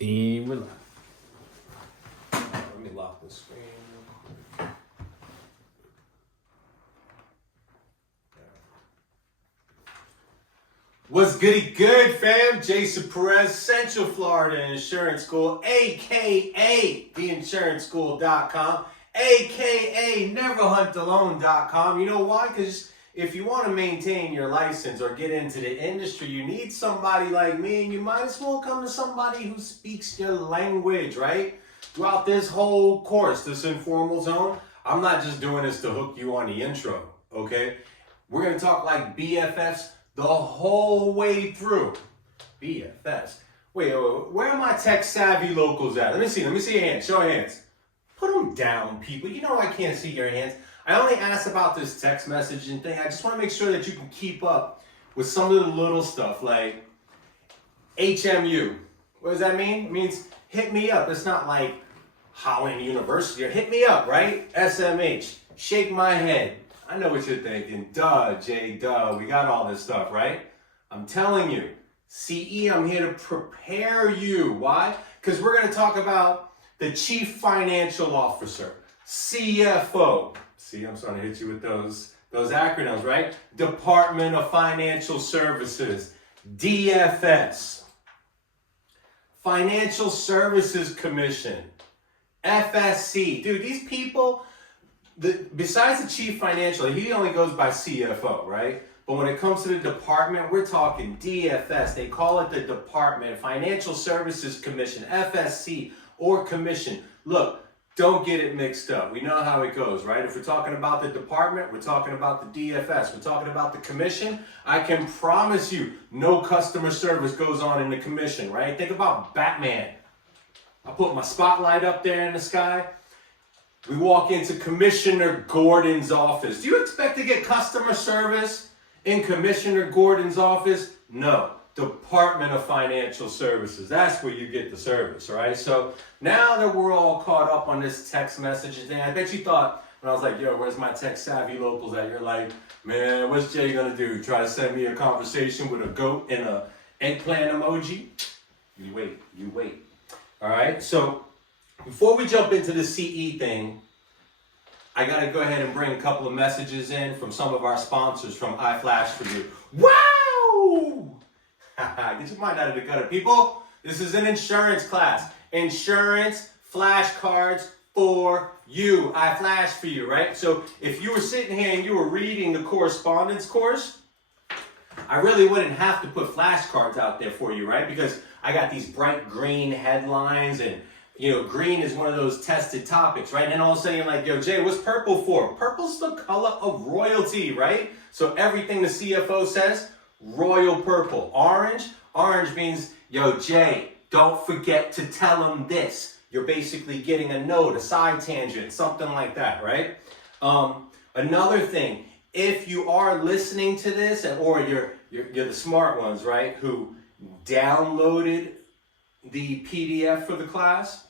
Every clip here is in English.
And we're live. Let me lock the screen. What's goody good, fam? Jason Perez, Central Florida Insurance School, a.k.a. theinsuranceschool.com, a.k.a. neverhuntalone.com. You know why? Because if you want to maintain your license or get into the industry, you need somebody like me, and you might as well come to somebody who speaks your language, right? Throughout this whole course, this informal zone, I'm not just doing this to hook you on the intro, okay? We're going to talk like BFFs the whole way through. BFFs. Wait, where are my tech savvy locals at? Let me see your hands. Show your hands. Put them down, people. You know I can't see your hands. I only asked about this text messaging thing. I just want to make sure that you can keep up with some of the little stuff like HMU. What does that mean? It means hit me up. It's not like Holland University or hit me up, right? SMH. Shake my head. I know what you're thinking. Duh, Jay, duh. We got all this stuff, right? I'm telling you. CE, I'm here to prepare you. Why? Because we're going to talk about the Chief Financial Officer, CFO. See, I'm starting to hit you with those acronyms, right? Department of Financial Services, DFS. Financial Services Commission, FSC. Dude, these people, besides the Chief Financial, he only goes by CFO, right? But when it comes to the department, we're talking DFS. They call it the Department, Financial Services Commission, FSC, or Commission. Look, don't get it mixed up. We know how it goes, right? If we're talking about the department, we're talking about the DFS. We're talking about the commission. I can promise you no customer service goes on in the commission, right? Think about Batman. I put my spotlight up there in the sky. We walk into Commissioner Gordon's office. Do you expect to get customer service in Commissioner Gordon's office? No. Department of Financial Services. That's where you get the service, right? So now that we're all caught up on this text messaging thing, I bet you thought, when I was like, yo, where's my tech savvy locals at? You're like, man, what's Jay gonna do? Try to send me a conversation with a goat and a eggplant emoji? You wait. All right, so before we jump into the CE thing, I gotta go ahead and bring a couple of messages in from some of our sponsors from iFlash for you. Wow! Get your mind out of the gutter, people. This is an insurance class. Insurance flashcards for you. I flash for you, right? So if you were sitting here and you were reading the correspondence course, I really wouldn't have to put flashcards out there for you, right? Because I got these bright green headlines and, you know, green is one of those tested topics, right? And all of a sudden you're like, yo, Jay, what's purple for? Purple's the color of royalty, right? So everything the CFO says, royal purple. Orange means, yo, Jay, don't forget to tell him this. You're basically getting a note, a side tangent, something like that, right? Another thing, if you are listening to this, or you're the smart ones, right, who downloaded the PDF for the class,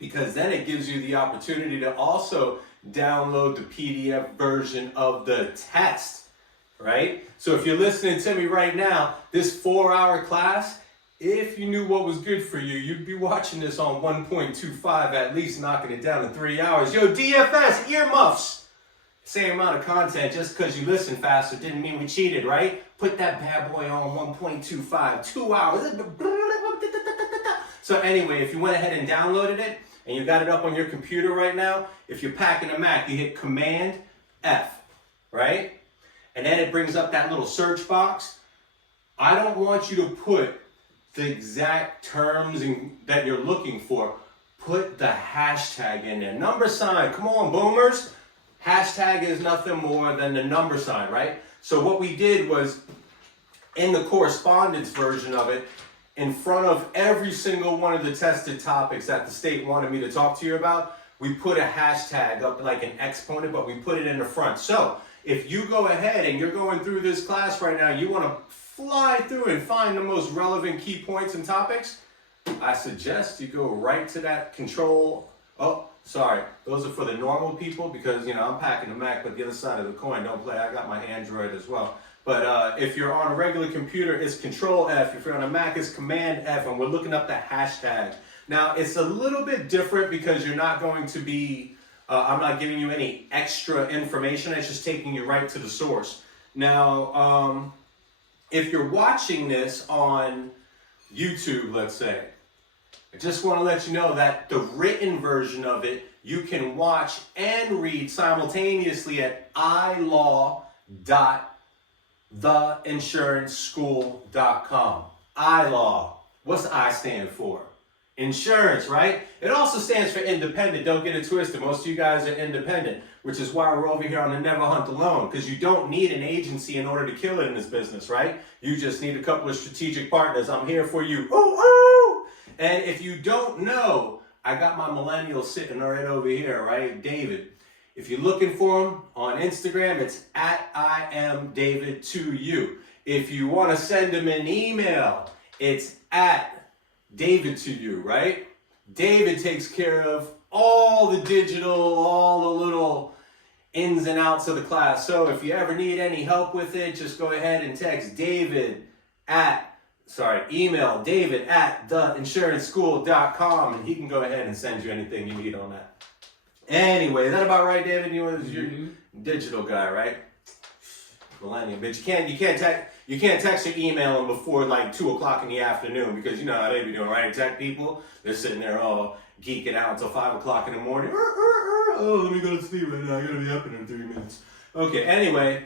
because then it gives you the opportunity to also download the PDF version of the test. Right? So if you're listening to me right now, this 4-hour class, if you knew what was good for you, you'd be watching this on 1.25, at least knocking it down to 3 hours. Yo, DFS, earmuffs. Same amount of content, just because you listen faster didn't mean we cheated, right? Put that bad boy on 1.25, 2 hours. So anyway, if you went ahead and downloaded it, and you got it up on your computer right now, if you're packing a Mac, you hit Command F, right? And then it brings up that little search box. I don't want you to put the exact terms that you're looking for. Put the hashtag in there. Number sign. Come on, boomers. Hashtag is nothing more than the number sign, right? So what we did was, in the correspondence version of it, in front of every single one of the tested topics that the state wanted me to talk to you about, we put a hashtag up like an exponent, but we put it in the front. So if you go ahead and you're going through this class right now, you want to fly through and find the most relevant key points and topics, I suggest you go right to that control. Oh, sorry. Those are for the normal people because, you know, I'm packing the Mac, but the other side of the coin, don't play. I got my Android as well. But if you're on a regular computer, it's Control F. If you're on a Mac, it's Command F, and we're looking up the hashtag. Now, it's a little bit different because you're not going to be, I'm not giving you any extra information. It's just taking you right to the source. Now, if you're watching this on YouTube, let's say, I just want to let you know that the written version of it, you can watch and read simultaneously at iLaw.theinsuranceschool.com. iLaw. What's I stand for? Insurance, right? It also stands for independent. Don't get it twisted. Most of you guys are independent, which is why we're over here on the Never Hunt Alone, because you don't need an agency in order to kill it in this business, right? You just need a couple of strategic partners. I'm here for you. Ooh, ooh! And if you don't know, I got my millennial sitting right over here, right? David. If you're looking for him on Instagram, it's at IamDavid2You. If you want to send him an email, it's at David2You, right? David takes care of all the digital, all the little ins and outs of the class. So if you ever need any help with it, just go ahead and text email David at theinsuranceschool.com, and he can go ahead and send you anything you need on that. Anyway, is that about right, David? You're digital guy, right? Millennium, but you can't text or email them before like 2 o'clock in the afternoon, because you know how they be doing, right? Tech people, they're sitting there all geeking out until 5 o'clock in the morning. Oh, let me go to sleep right now. I gotta be up in 3 minutes. Okay, anyway,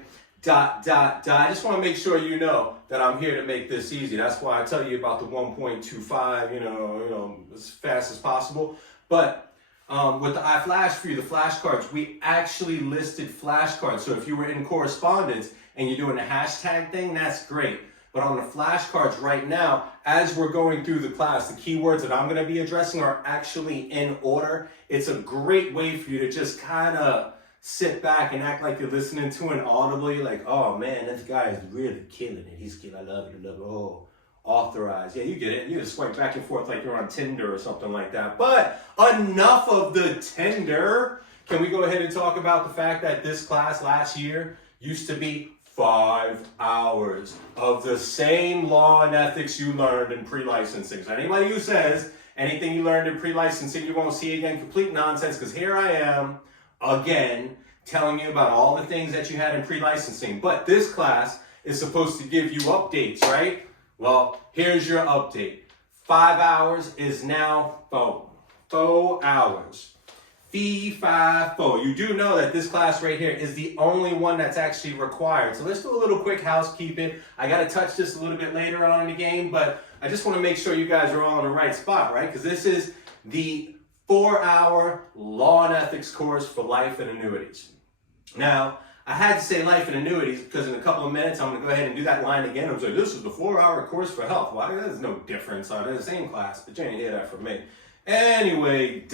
I just want to make sure you know that I'm here to make this easy. That's why I tell you about the 1.25, you know, as fast as possible. But with the iFlash for you, the flashcards, we actually listed flashcards. So if you were in correspondence and you're doing a hashtag thing, that's great. But on the flashcards right now, as we're going through the class, the keywords that I'm going to be addressing are actually in order. It's a great way for you to just kind of sit back and act like you're listening to it audibly, like, oh man, this guy is really killing it. He's killing, I love it, oh. Authorized. Yeah, you get it. You just swipe back and forth like you're on Tinder or something like that. But enough of the Tinder. Can we go ahead and talk about the fact that this class last year used to be 5 hours of the same law and ethics you learned in pre-licensing. So anybody who says anything you learned in pre-licensing you won't see again, complete nonsense, because here I am again telling you about all the things that you had in pre-licensing. But this class is supposed to give you updates, right? Well, here's your update. 5 hours is now 4 hours. Fee, 5, 4. You do know that this class right here is the only one that's actually required. So let's do a little quick housekeeping. I got to touch this a little bit later on in the game, but I just want to make sure you guys are all in the right spot, right? Because this is the 4-hour law and ethics course for life and annuities. Now, I had to say life and annuities because in a couple of minutes, I'm going to go ahead and do that line again. I'm saying, this is the 4-hour course for health. Well, there's no difference. They're the same class, but you ain't hear that from me. Anyway,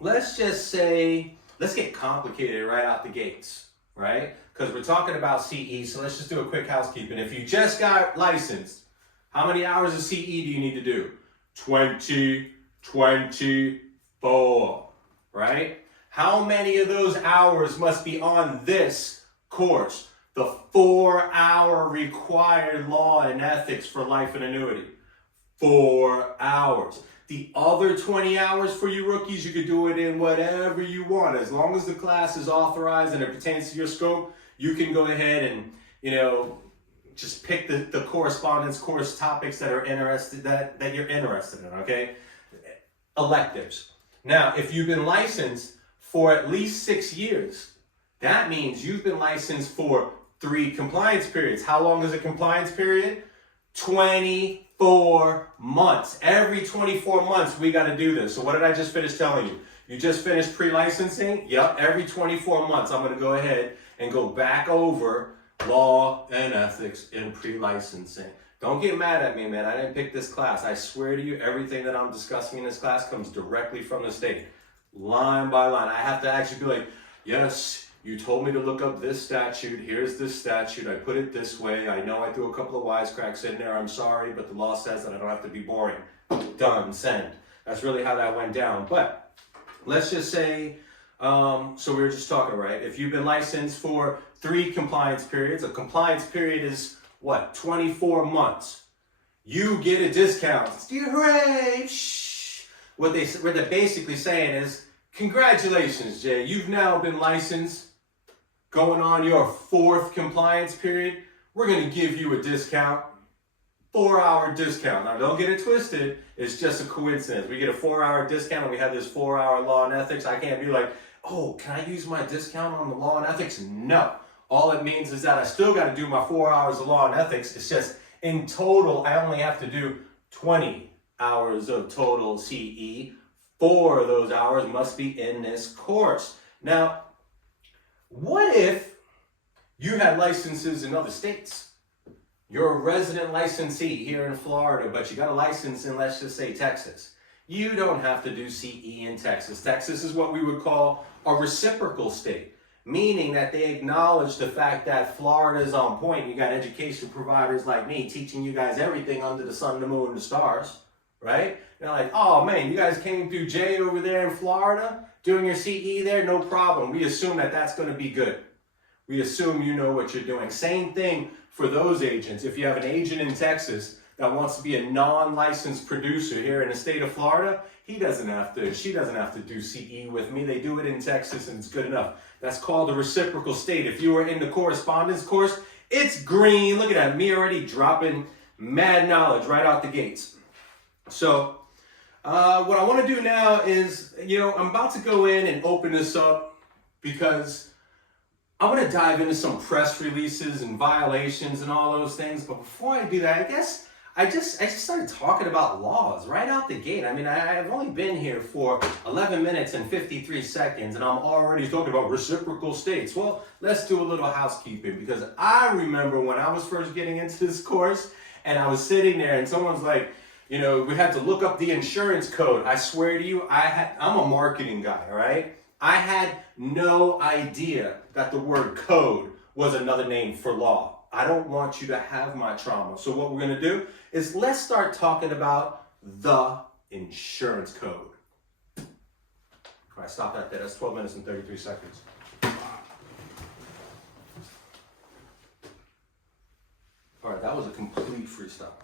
let's just say, let's get complicated right out the gates, right? Because we're talking about CE, so let's just do a quick housekeeping. If you just got licensed, how many hours of CE do you need to do? 24, right? How many of those hours must be on this course? The 4-hour required law and ethics for life and annuity. 4 hours. The other 20 hours for you rookies, you could do it in whatever you want. As long as the class is authorized and it pertains to your scope, you can go ahead and, just pick the correspondence course topics that are that you're interested in, okay? Electives. Now, if you've been licensed for at least 6 years, that means you've been licensed for 3 compliance periods. How long is a compliance period? 24 months. Every 24 months, we got to do this. So what did I just finish telling you? You just finished pre-licensing? Yep, every 24 months, I'm going to go ahead and go back over law and ethics in pre-licensing. Don't get mad at me, man. I didn't pick this class. I swear to you, everything that I'm discussing in this class comes directly from the state. Line by line. I have to actually be like, yes, you told me to look up this statute. Here's this statute. I put it this way. I know I threw a couple of wisecracks in there. I'm sorry, but the law says that I don't have to be boring. Done. Send. That's really how that went down. But let's just say So we were just talking, right? If you've been licensed for 3 compliance periods, a compliance period is what, 24 months. You get a discount. Hooray! Shh. What they're basically saying is, congratulations, Jay. You've now been licensed, going on your 4th compliance period. We're going to give you a discount, 4-hour discount. Now, don't get it twisted. It's just a coincidence. We get a 4-hour discount and we have this 4-hour law and ethics. I can't be like, oh, can I use my discount on the law and ethics? No. All it means is that I still got to do my 4 hours of law and ethics. It's just in total, I only have to do 20 hours of total CE. 4 of those hours must be in this course. Now, what if you had licenses in other states? You're a resident licensee here in Florida, but you got a license in, let's just say, Texas. You don't have to do CE in Texas. Texas is what we would call a reciprocal state, meaning that they acknowledge the fact that Florida is on point. You got education providers like me teaching you guys everything under the sun, the moon, and the stars, right? They're like, oh man, you guys came through Jay over there in Florida doing your CE there, no problem. We assume that that's going to be good. We assume you know what you're doing. Same thing for those agents. If you have an agent in Texas that wants to be a non-licensed producer here in the state of Florida, she doesn't have to do CE with me. They do it in Texas and it's good enough. That's called a reciprocal state. If you were in the correspondence course, it's green. Look at that, me already dropping mad knowledge right out the gates. So what I want to do now is, I'm about to go in and open this up because I'm going to dive into some press releases and violations and all those things. But before I do that, I just started talking about laws right out the gate. I mean, I've only been here for 11 minutes and 53 seconds, and I'm already talking about reciprocal states. Well, let's do a little housekeeping, because I remember when I was first getting into this course, and I was sitting there, and someone's like, we had to look up the insurance code. I swear to you, I'm a marketing guy, all right? I had no idea that the word code was another name for law. I don't want you to have my trauma. So what we're going to do is let's start talking about the insurance code. All right, stop that there. That's 12 minutes and 33 seconds. All right, that was a complete freestyle.